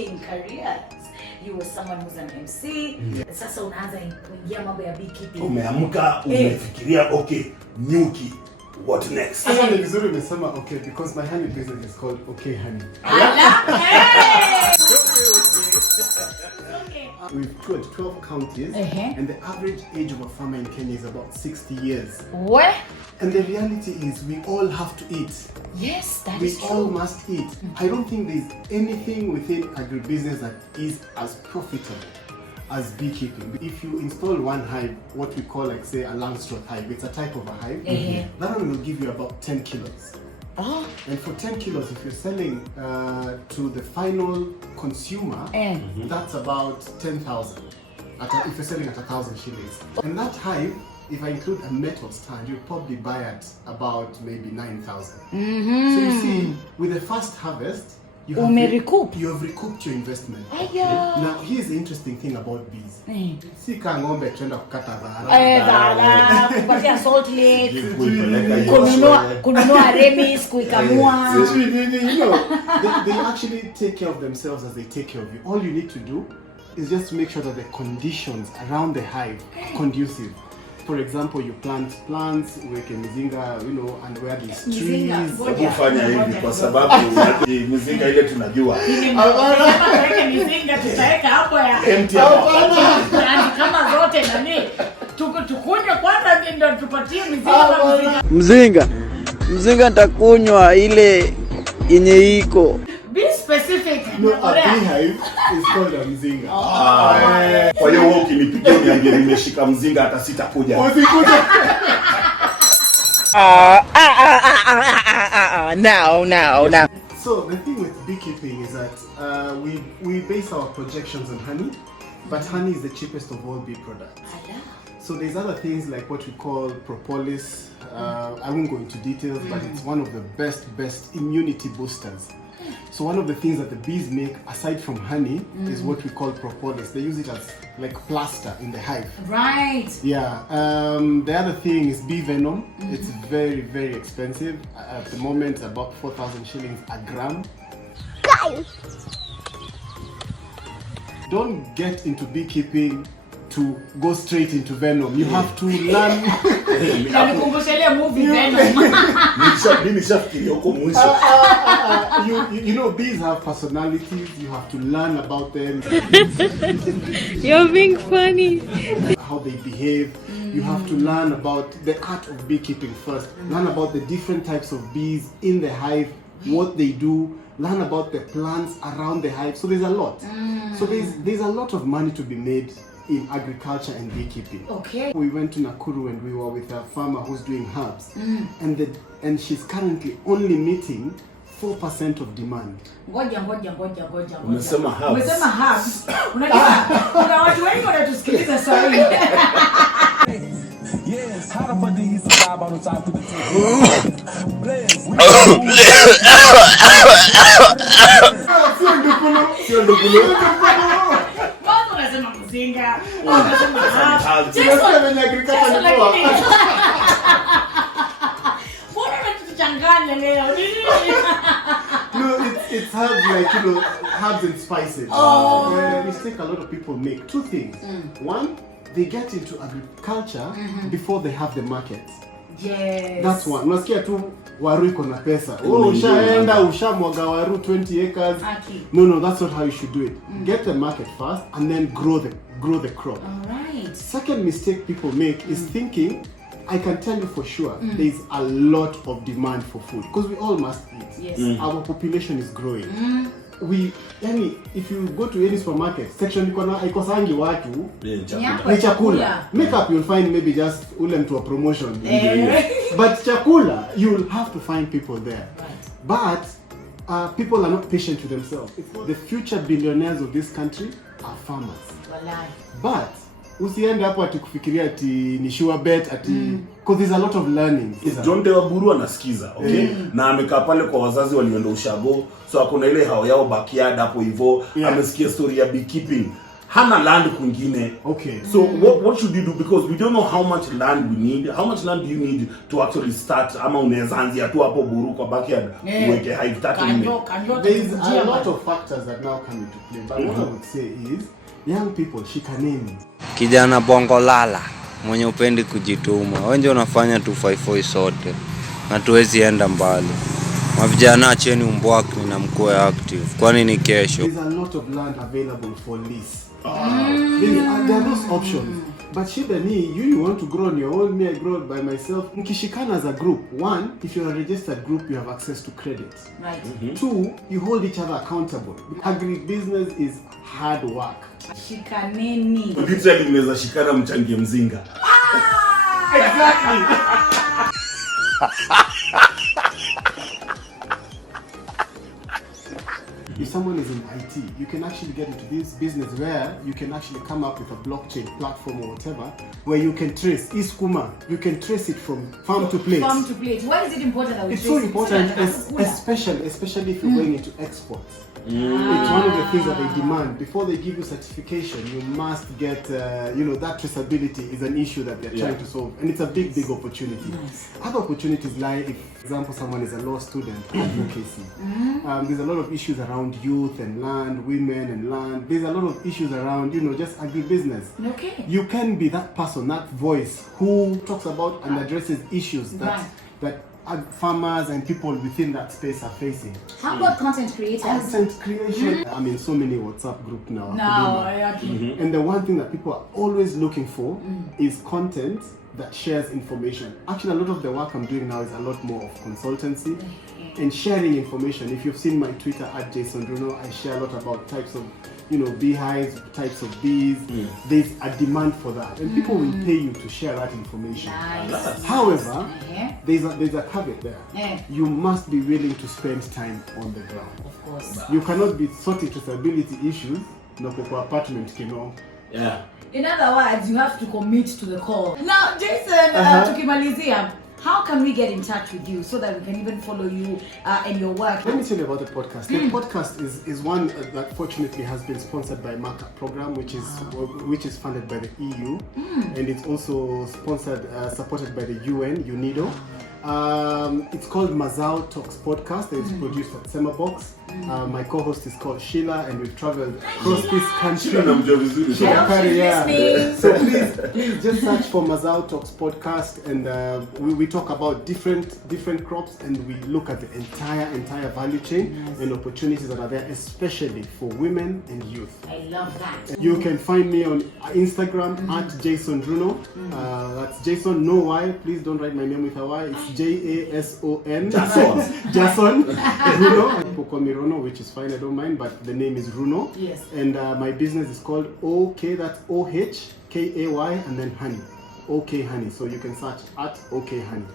changing careers. You were someone who's an MC. Sasa unaanza kuingia mambo ya beekeeping. Umeamka, umefikiria okay, Nyuki, what next? Sasa ni vizuri umesema okay because my honey business is called Okay Honey. We've toured 12 counties and the average age of a farmer in Kenya is about 60 years. What? And the reality is we all have to eat. Yes, that is true. We all must eat. I don't think there's anything within agribusiness that is as profitable as beekeeping. If you install one hive, what we call like say a Langstroth hive, it's a type of a hive, that one will give you about 10 kilos. Oh. And for 10 kilos, if you're selling to the final consumer, that's about 10,000. If you're selling at 1,000 shillings. And that hive, if I include a metal stand, you'll probably buy at about maybe 9,000. So you see, with the first harvest, you have recouped your investment. Now, here's the interesting thing about bees. Si ka ngombe twenda kukata dhara. Kupatia salt lake. Kununua remis, kuikamua. You know, they actually take care of themselves as they take care of you. All you need to do is just to make sure that the conditions around the hive are conducive. For example, you plant plants, weke mizinga, you know, and where these trees. Kufanya hivi kwa sababu mizinga ile tunajua. Weke mizinga tutaweka hapo ya empty hapo. Kama zote nani? Tukunywe kwanza ndio tupatie mizinga. Mzinga nitakunywa ile yenye iko. Be specific. No, a beehive is called a mzinga. Kwa hiyo wewe ukinipigia niambie nimeshika mzinga hata sitakuja. No. So the thing with beekeeping is that we base our projections on honey, but honey is the cheapest of all bee products. So there's other things like what we call propolis. I won't go into details, but it's one of the best immunity boosters. So one of the things that the bees make, aside from honey, is what we call propolis. They use it as like plaster in the hive. Right. Yeah. The other thing is bee venom. It's very, very expensive. At the moment, about 4,000 shillings a gram. Don't get into beekeeping to go straight into venom. You have to learn. You know, bees have personalities. You have to learn about them. You're being funny. How they behave. You have to learn about the art of beekeeping first. Learn about the different types of bees in the hive, what they do. Learn about the plants around the hive. So there's a lot. So there's a lot of money to be made in agriculture and beekeeping. Okay. We went to Nakuru and we were with a farmer who's doing herbs, and she's currently only meeting 4% of demand. Ngoja. Umesema herbs. Unajua kuna watu wengi wanatusikiliza sasa hivi. Yes, how the fuck did he survive on the top of the No, it's herbs like, you know, herbs and spices. The mistake a lot of people make. Two things. One, they get into agriculture before they have the market. Yes. That's one. Unasikia tu waru iko na pesa. Ushaenda ushamwaga waru 20 acres. No, that's not how you should do it. Get the market first and then grow the crop. All right. Second mistake people make is thinking, I can tell you for sure, there's a lot of demand for food because we all must eat. Yes. Our population is growing. If you go to any supermarket section ikosangi watu ni chakula. Makeup you'll find maybe just ule mtu wa promotion. But chakula you'll have to find people there. But people are not patient with themselves. The future billionaires of this country are farmers. But usiende hapo ati kufikiria ati ni sure bet ati because there's a lot of learning. John Dewaburu anasikiza, okay? Na amekaa pale kwa wazazi walioenda ushago, so akona ile hao yao backyard hapo hivyo, amesikia story ya beekeeping. hana land kwingine. Okay. So what should you do, because we don't know how much land we need. How much land do you need to actually start? Ama unaweza anzia tu hapo buru kwa backyard uweke hive 30 minutes. There's a lot of factors that now come into play, but what I would say is young people, shikaneni. Kijana bongo lala mwenye upendi kujituma, wewe ndio unafanya 254 sote na tuwezi enda mbali. Mavijana acheni umbwaki na mkuwe active, kwani ni kesho. There's a lot of land available for lease. There are those options. But shida ni, you want to grow on your own, me I grow by myself. Mkishikana as a group, one, if you're a registered group, you have access to credit. Right. Two, you hold each other accountable. Agri-business is hard work. Shikaneni. Literally mnaweza shikana mchangie mzinga. Exactly. If someone is in IT, you can actually get into this business where you can actually come up with a blockchain platform or whatever, where you can trace iskuma. You can trace it from farm to plate. Farm to plate. Why is it important that we It's trace so it? important, especially if you're going into exports. It's one of the things that they demand. Before they give you certification, you must get, that traceability is an issue that they're trying to solve. And it's a big, big opportunity. Nice. Other opportunities lie, if, for example, someone is a law student, advocacy. There's a lot of issues around youth and land, women and land. There's a lot of issues around, just agribusiness. Okay. You can be that person, that voice who talks about and addresses issues that farmers and people within that space are facing. How about content creators? Content creation. I'm in so many WhatsApp groups now. Okay. And the one thing that people are always looking for is content that shares information. Actually, a lot of the work I'm doing now is a lot more of consultancy and sharing information. If you've seen my Twitter at Jason Runo, I share a lot about types of beehives, types of bees. There's a demand for that, and people will pay you to share that information. Nice. However, there's a caveat there. You must be willing to spend time on the ground. Of course. You cannot be sorting traceability issues no kwa apartment Yeah. In other words, you have to commit to the call. Now, Jason, tukimalizia, how can we get in touch with you so that we can even follow you and your work? Let me tell you about the podcast. The podcast is one that fortunately has been sponsored by Markup Program, which is funded by the EU, and it's also supported by the UN, UNIDO. It's called Mazao Talks Podcast, and it's produced at Semabox. My co-host is called Sheila, and we've traveled across this country. Sheila So please just search for Mazao Talks Podcast, and we talk about different crops, and we look at the entire value chain and opportunities that are there, especially for women and youth. I love that. You can find me on Instagram at Jason Runo. That's Jason, no Y. Please don't write my name with a Y. It's Jason. Jason Runo. People call me Runo, which is fine, I don't mind, but the name is Runo. Yes. And my business is called OK, that's OHKAY, and then Honey. OK Honey. So you can search at OK Honey.